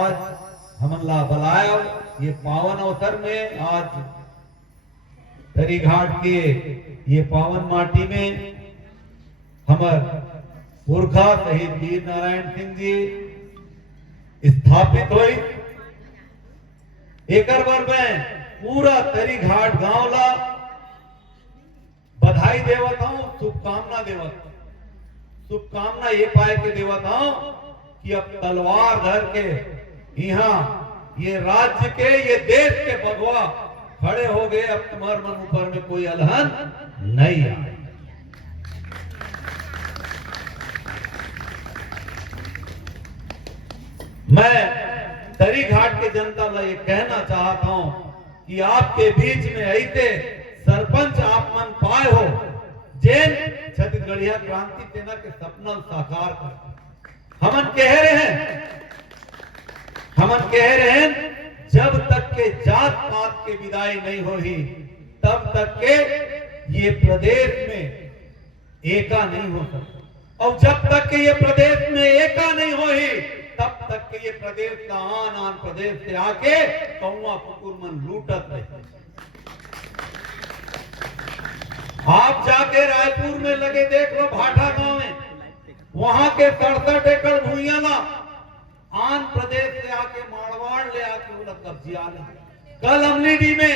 आज हमला बुलाया ये पावन अवसर में, आज तरी घाट के ये पावन माटी में हमार पुरखा शहीद वीर नारायण सिंह जी स्थापित हुई। एक बार मैं पूरा तरी घाट गांव ला बधाई देवत हूं, शुभकामना देवत हूं। शुभकामना ये पाए के देवत हूं कि अब तलवार धर के यहाँ ये राज्य के, ये देश के भगवा खड़े हो गए। अब तुम्हारे मन ऊपर में कोई अलहन नहीं आए। मैं तरी घाट के जनता ला ये कहना चाहता हूं कि आपके बीच में ऐसे सरपंच आप मन पाए हो जैन छत्तीसगढ़िया क्रांति सेना के सपना साकार कर। हमन कह रहे हैं जब तक के जात पात के विदाई नहीं होगी तब तक के ये प्रदेश में एका नहीं हो सकता, और जब तक के ये प्रदेश में एका नहीं होगी तब तक के ये प्रदेश का आन प्रदेश से आके कौवा कुकुर मन लूटत रहे। आप जाके रायपुर में लगे देख लो भाटा गांव में, वहां के 67 एकड़ भूइयां ला आंध्र प्रदेश से आके मारवाड़ ले आके वो लोग कब्जिया ले। कल अमलीडी में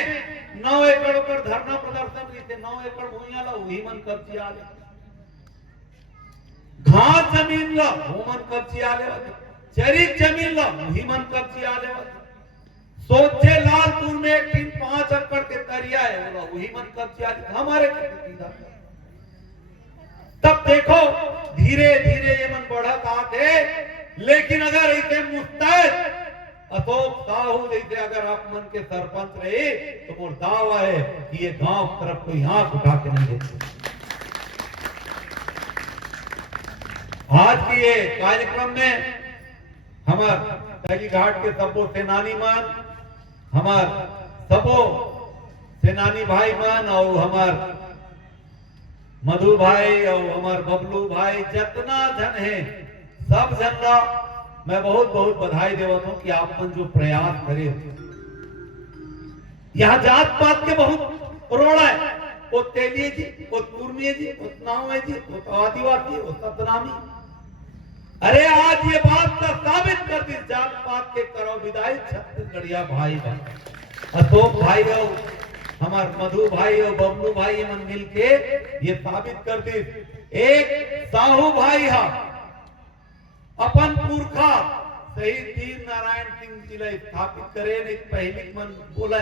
9 एकड़ पर धरना प्रदर्शन की थे, 9 एकड़ भूइयां ला वही मन कब्जिया ले। घास जमीन ला वो मन कब्जिया ले, चरित जमीन ला वही मन कब्जिया ले। सोचे लालपुर में एक दिन 5 एकड़ के तरिया है, वही मन कब्जिया ले हमारे। तब देखो धीरे धीरे ये मन बढ़त आते, लेकिन अगर इसे मुस्तैद अशोक साहू जैसे अगर आप मन के सरपंच रहे तो मोर दावा है कि ये गांव तरफ कोई आंख उठा के नहीं देखते। आज की ये कार्यक्रम में हमार तरी घाट के सबो सेनानी मान, हमार सबो सेनानी भाई मान और हमार मधु भाई और हमार बबलू भाई जितना जन है सब जन का मैं बहुत बहुत बधाई देवत हूं कि आप मन जो प्रयास करे। यहाँ जात पात के बहुत रोड़ा है, वो तेलिए जी, वो कुर्मी जी, वो नावे जी, वो आदिवासी, वो सतनामी। अरे आज ये बात का साबित कर दी जात पात के करो विदाई छत्तीसगढ़िया भाई बहन अशोक भाई और हमार मधु भाई और बबलू भाई मन मिलके ये साबित कर दी। एक साहू भाई हा अपन पुरखा शहीद वीर नारायण सिंह जी ला स्थापित करे ने पहली मन बोला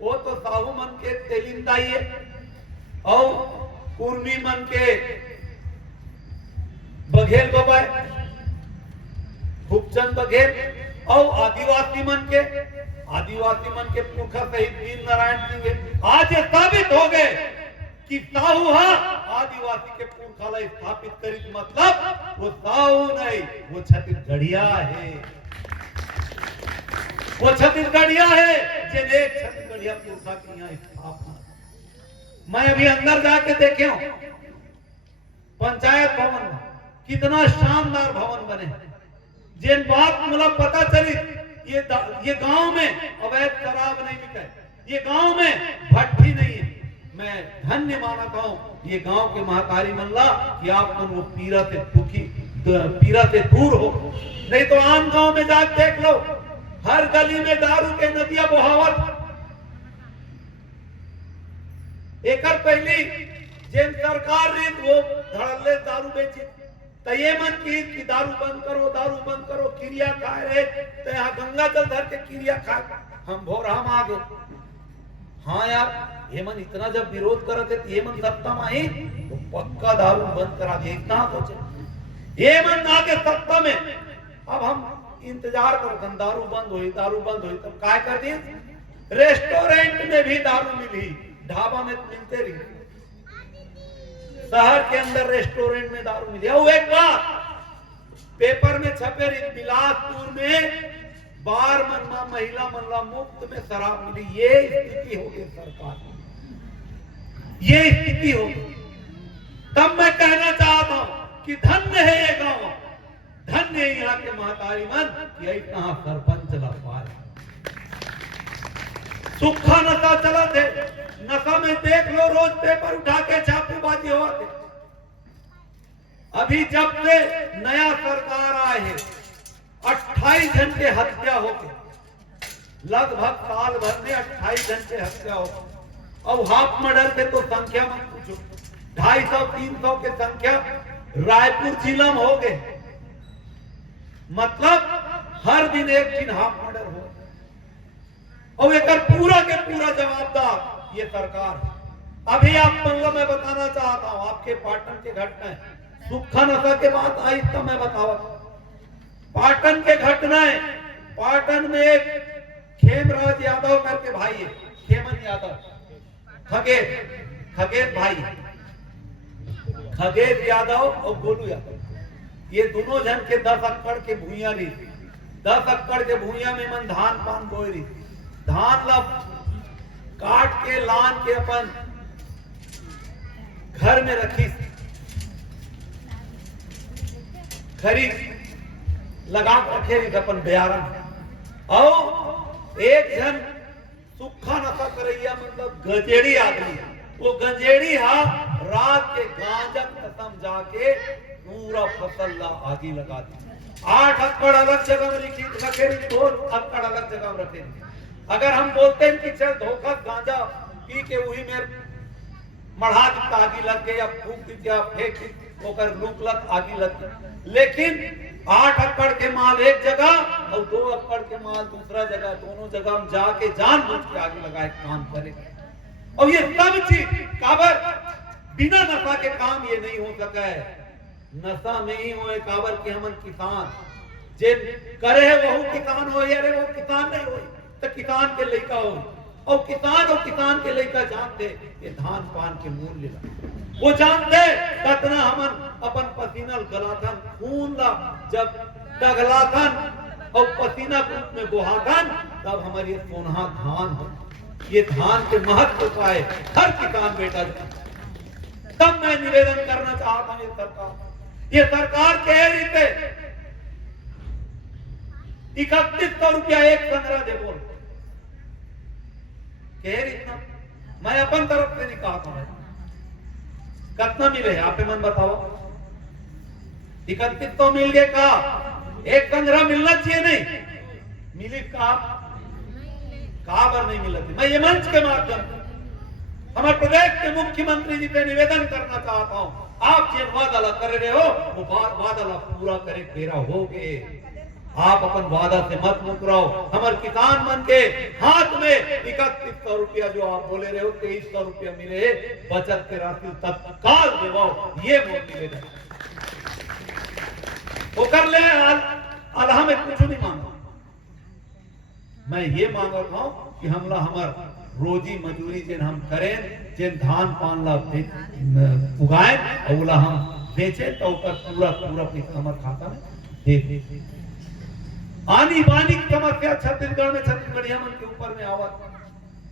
वो तो साहू मन के तेलिंदाई है और कुर्मी मन के बघेल बबाई खूबचंद बघेल और आदिवासी मन के पुरखा शहीद वीर नारायण सिंह है। आज ये साबित हो गए कि साहू हा आदिवासी के पुरखा ला स्थापित करी, मतलब वो साहू नहीं वो छत्तीसगढ़िया है, वो छत्तीसगढ़िया है जिन एक छत्तीसगढ़िया पुरखा की यहाँ स्थापना। मैं अभी अंदर जाके देखे हूं पंचायत भवन में कितना शानदार भवन बने, जिन बात मुझे पता चली ये गांव में अवैध शराब नहीं बिका, ये गांव में भट्टी नहीं है। मैं धन्य मानता हूं ये गांव के महतारी मल्ला कि आप मन वो पीरा से दूर हो। नहीं तो आम गांव में जाकर देख लो हर गली में दारू के नदियां बहावत। एक पहली जिन सरकार ने वो धड़ल्ले दारू बेची तो ये मन की दारू बंद करो, क्रिया खाए रहे तो यहाँ गंगा जल धर के क्रिया खाए हम भोर हम आ गए। हाँ यार ये मन इतना जब विरोध करते थे ये मन सत्ता में आई तो पक्का दारू बंद करा दिया, इतना सोचे ये मन आके सत्ता में। अब हम इंतजार करो दारू बंद हुई तब क्या कर दिए, रेस्टोरेंट में भी दारू मिली, ढाबा में मिलते रही, शहर के अंदर रेस्टोरेंट में दारू मिली। और एक बात पेपर में छपे रही बिलासपुर में बार मन महिला मनला मुफ्त में शराब मिली। ये स्थिति हो गई सरकार, ये स्थिति हो गई। तब मैं कहना चाहता हूं कि धन्य है ये गांव, धन्य यहाँ के महतारी मन यही कहा सरपंच ला पाए। सुखा नशा चला थे, नशा में देख लो रोज पेपर उठा के छापेबाजी होते। अभी जब से नया सरकार आए है 28 जन के हत्या हो गए, लगभग साल भर में 28 जन के हत्या हो गए। और हाफ मर्डर के तो संख्या मत पूछो, 250-300 के संख्या रायपुर जिला में हो गए। मतलब हर दिन एक दिन हाफ मर्डर हो, और एक पूरा के पूरा जवाबदार ये सरकार है। अभी आप मतलब मैं बताना चाहता हूं आपके पाटन के घटनाएं, सुखा नशा के बाद आई तो मैं बतावा पाटन के घटनाएं। पाटन में एक खेमराज यादव करके भाई है, खेमन यादव, खगेश भाई, खगेश यादव और गोलू यादव, ये दोनों जन के 10 एकड़ के भूइया रही। 10 एकड़ के भूइया में मन धान पान बोए रही। धान ला काट के लान के अपन घर में रखी, खरीद लगा रखे अपन बयारन। और एक जन सुखा नशा करैया मतलब गंजेड़ी आदमी, वो गंजेड़ी हा रात के गांजा खत्म जाके पूरा फसल ला आगी लगा दी। 8 एकड़ अलग जगह में रखे, 2 एकड़ अलग जगह में रखे। अगर हम बोलते हैं कि चल धोखा गांजा पी के वही में मढ़ा दी आगी लग गई, या फूक दी या फेंक होकर लूकलत आगी लग गई, लेकिन 8 एकड़ के माल एक जगह और 2 एकड़ के माल दूसरा जगह, दोनों जगह हम जाके जानबूझ के आगे लगाए काम करे। और ये सब चीज काबर बिना नशा के काम ये नहीं हो सका है। नशा नहीं हो काबर के हमन किसान जे करे है वह किसान हो, अरे वो किसान नहीं हो तो किसान के लड़का हो। और किसान के लड़का जानते ये धान पान के मूल्य ला, वो जानते कितना हमन अपन पसीना गलाथन, खून ला जब डगलाथन और पसीना रूप में बोहाथन, तब हमारी सोना धान हो। ये धान के महत्व का है हर किसान बेटा। तब मैं निवेदन करना चाहता हूं ये सरकार कह रही थे 3100 रुपया एक संग्रह दे बोल कह रही था। मैं अपन तरफ से नहीं कहा था, कितना मिले आप मन बताओ। 3100 मिल गए का एक संग्रह मिलना चाहिए, नहीं मिली का बार नहीं मिला। मैं ये मंच के माध्यम से हमारे प्रदेश के मुख्यमंत्री जी से निवेदन करना चाहता हूं, आप जिन वादा कर रहे हो वो वादा पूरा करे, तेरा हो गए। आप अपन वादा से मत मुकराओ। हमारे किसान मन के हाथ में 3100 रुपया जो आप बोले रहे हो 2300 रुपया मिले, बचत के राशि तत्काल देवाओ, ये मोदी निवेदन वो कर ले। अल्लाह में कुछ नहीं मांगा, मैं ये मांग रहा हूं कि हमला हमार रोजी मजूरी जिन हम करें, जिन धान पान ला उगाए और उला हम बेचे तो पूरा पैसा हमारे खाता में दे। आनी बानी की समस्या छत्तीसगढ़ में छत्तीसगढ़िया मन के ऊपर में आवत,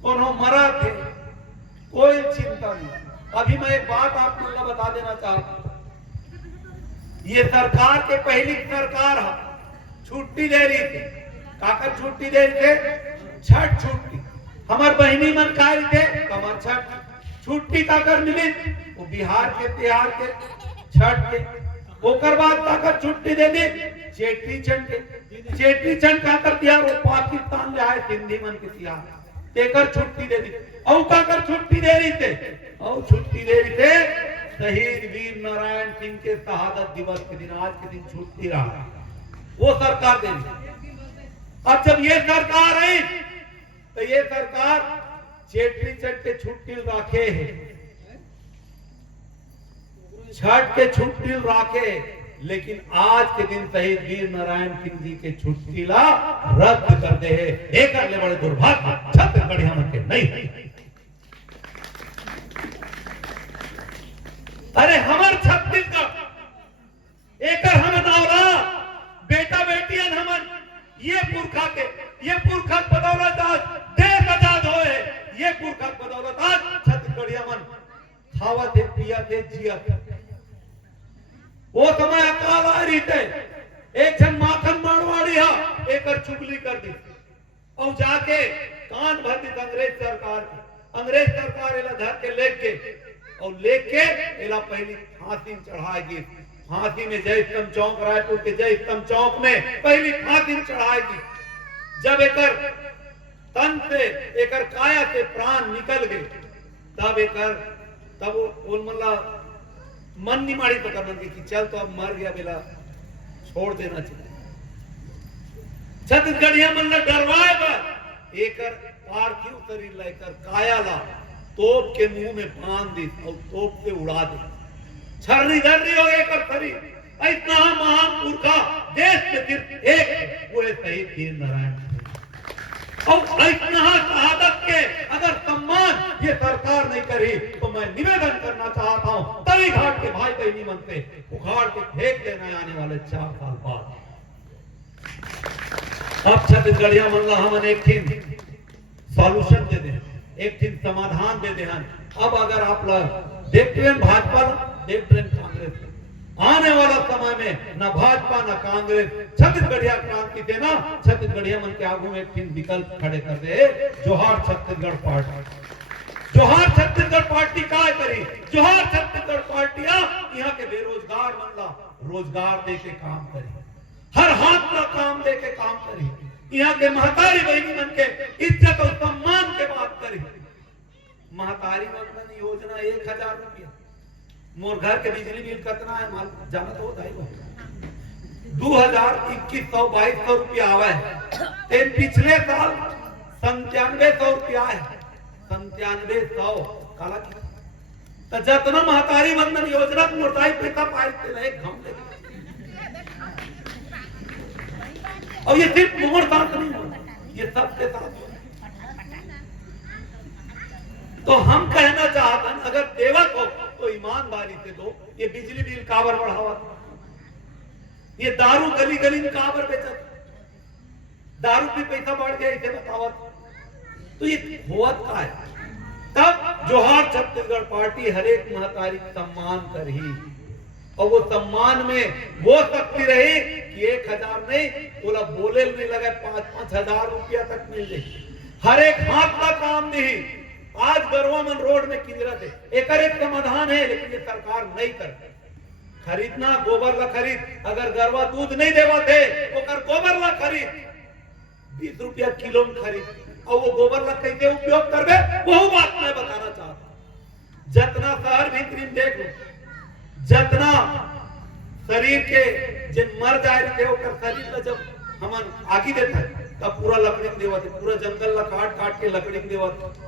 कोनो मरा थे कोई चिंता नहीं। अभी मैं एक बात आप लोगों को बता देना चाहता हूं, ये सरकार के पहली सरकार है छुट्टी दे रही थी। काकर छुट्टी दे रही थे? छठ छुट्टी। हमार बहनी मन का थे कमर छठ छुट्टी काकर मिली, वो बिहार के तिहार के छठ के। ओकर बाद काकर छुट्टी दे दी चेटी चंड के। चेटी चंड काकर तिहार वो पाकिस्तान ले आए सिंधी मन के तिहार, तेकर छुट्टी दे दी। और काकर छुट्टी दे रही थे, और छुट्टी दे रही थे शहीद वीर नारायण सिंह के शहादत दिवस के दिन, आज के दिन छुट्टी रहा, वो सरकार दे रही। अब जब ये सरकार आई तो ये सरकार चेटी चंड के छुट्टी राखे है, छठ के छुट्टी राखे, लेकिन आज के दिन शहीद वीर नारायण सिंह जी के छुट्टी ला रद्द कर दे है। एक बड़े दुर्भाग्य छत्तीसगढ़ हम के नहीं। अरे हमार छत्तीसगढ़ एक हम नावला बेटा बेटियन हमन ये पुरखा बदौलत आज देश आजाद होए, ये पुरखा बदौलत आज छत्तीसगढ़िया मन खावा थे पिया थे जिया थे। वो समय अकाल आ रही थे एक जन माखन मारवाड़ी हा एकर चुगली कर दी और जाके कान भर दी अंग्रेज सरकार एला धर के लेके एला पहली फांसी में चढ़ाएगी। फांसी में जय स्तंभ चौक, रायपुर के जय स्तंभ चौक में पहली फांसी में चढ़ाएगी। जब एकर तन से एकर काया से प्राण निकल गए तब वो मल्ला मन नहीं मारी पकड़न की चल तो अब मर गया बेला छोड़ देना चाहिए। छत्तीसगढ़िया मल्ला डरवाए पर एकर पार्थिव शरीर लेकर काया ला तोप के मुंह में बांध दी और तोप से उड़ा दे। छर्री धर्री हो एकर शरीर। इतना महान पुरखा देश में सिर्फ एक वो शहीद वीर नारायण और इतना शहादत के अगर सम्मान ये सरकार नहीं करी तो मैं निवेदन करना चाहता हूं तली घाट के भाई बहनी मन से उखाड़ के फेंक देना आने वाले 4 साल बाद। अब छत्तीसगढ़िया मल्ला हमन एक दिन सॉल्यूशन दे दे, एक दिन समाधान दे दे। अब अगर आप लोग देखते हैं भाजपा, देखते हैं कांग्रेस, आने वाला समय में न भाजपा न कांग्रेस छत्तीसगढ़िया क्रांति देना छत्तीसगढ़िया मन के आगू में एक दिन विकल्प खड़े कर दे, जोहार छत्तीसगढ़ पार्टी। जोहार छत्तीसगढ़ पार्टी काय करी? जोहार छत्तीसगढ़ पार्टियां यहाँ के बेरोजगार मन ला रोजगार दे के काम करी, हर हाथ का काम दे के काम करी, यहाँ के महतारी बहनी मन के इज्जत और सम्मान के बात करी। महतारी वंदन योजना 1000 रुपया, मोर घर के बिजली बिल कितना है मालूम जाना तो होता है 2021-2200 रुपया आवे है। पिछले साल 9700 रुपया है, 9700 काला की तो जतना महतारी वंदन योजना मोटाई पैसा पाए रहे हम ले। और ये सिर्फ मोर साथ नहीं होता, ये सबके साथ। तो हम कहना चाहते हैं अगर देवत हो तो ईमानदारी से दो। ये बिजली बिल काबर बढ़ावा, ये दारू गली गली में काबर बेचत, दारू की पैसा बढ़ गया इसे बतावत, तो ये होवत का है। तब जोहार छत्तीसगढ़ पार्टी हर एक महतारी सम्मान करही और वो सम्मान में वो शक्ति रही कि 1000 नहीं बोला बोले नहीं लगे 5-5 हजार रुपया तक मिल जाए। हर एक हाथ का काम नहीं। आज गरवा मन रोड में किंजरत है, एक समाधान है लेकिन ये सरकार नहीं कर। खरीदना गोबर ला खरीद, अगर गरवा दूध नहीं देवा थे तो कर गोबर ला खरीद 20 रुपया किलो में खरीद और वो गोबर ला कैसे उपयोग करबे वो बात मैं बताना चाहता हूं। जितना शहर भीतरी देख लो, जितना शरीर के जिन मर जाए थे ओकर शरीर ला जब हमन आगी देता तब पूरा लकड़ी में देवत, पूरा जंगल ला काट के लकड़ी में देवत।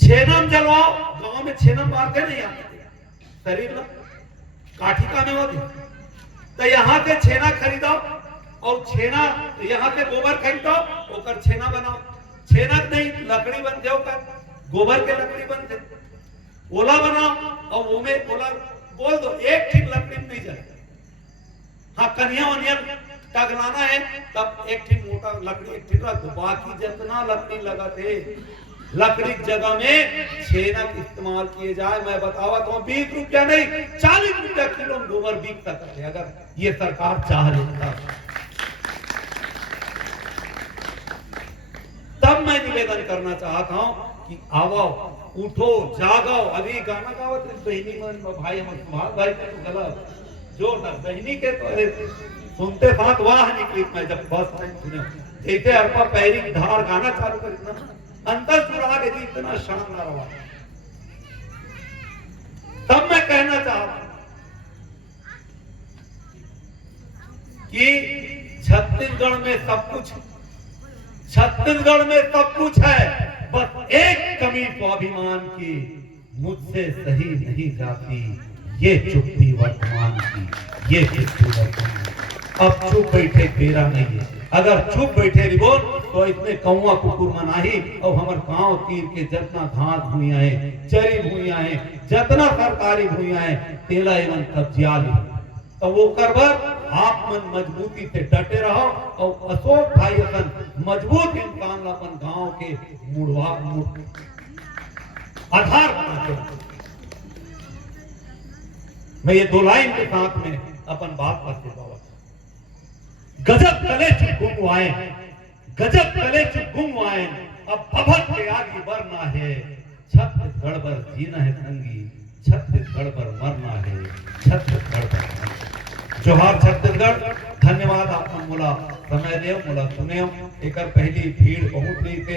छेनम जलवाओ, गांव में छेनम मारते नहीं आते शरीर ला काठिका में होती, तो यहाँ से छेना खरीदो और छेना यहाँ से गोबर खरीदो ओकर छेना बनाओ। छेना नहीं लकड़ी बनते ओकर गोबर के लकड़ी बनते, ओला बनाओ और वो में ओला बोल दो एक ठीक लकड़ी नहीं जले। हाँ कन्या वनिया टगलाना है तब एक ठीक मोटा लकड़ी एक ठीक रख दो, बाकी जितना लकड़ी लगा थे लकड़ी की जगह में छेना का इस्तेमाल किए जाए। मैं बतावा तो 20 रुपया नहीं 40 रुपया किलो गोबर बिक सकता है अगर ये सरकार चाह लेता। तब मैं निवेदन करना चाहता हूं कि आओ उठो जागो। अभी गाना गावत बहनी मन भाई हम सुभाष भाई के तो गलत जोरदार बहनी के तो सुनते साथ वाह निकली। मैं जब फर्स्ट टाइम सुने जैसे अरपा पैरी की धार गाना चालू कर इतना अंतर चुरा के जी इतना शानदार आवाज। तब मैं कहना चाहता हूं कि छत्तीसगढ़ में सब कुछ, छत्तीसगढ़ में सब कुछ है, बस एक कमी स्वाभिमान की मुझसे सही नहीं जाती ये चुप्पी वर्तमान की, ये चुप्पी वर्तमान। अब चुप बैठे तेरा नहीं है, अगर चुप बैठे रिबोल तो इतने कौआ कुकुर मनाही और हमार गांव तीर के जितना घास भूइया है, चरी भूइया है, जितना सरकारी भूइया है तेला एवं कब्जिया ली। तो वो करबर आप मन मजबूती से डटे रहो और अशोक भाई अपन मजबूत इंसान अपन गांव के मुड़वा आधार बनाते। मैं ये 2 लाइन के साथ में अपन बात करते बाबा गजब कले चुप गुम आए, गजब कले चुप गुम आए, अब भभक के आगे बढ़ना है, छत्तीसगढ़ पर जीना है तंगी, छत्तीसगढ़ पर मरना है, छत्तीसगढ़ पर। जोहार छत्तीसगढ़। धन्यवाद आपने मोला समय देव, मोला सुने। एक पहली भीड़ बहुत नहीं थे।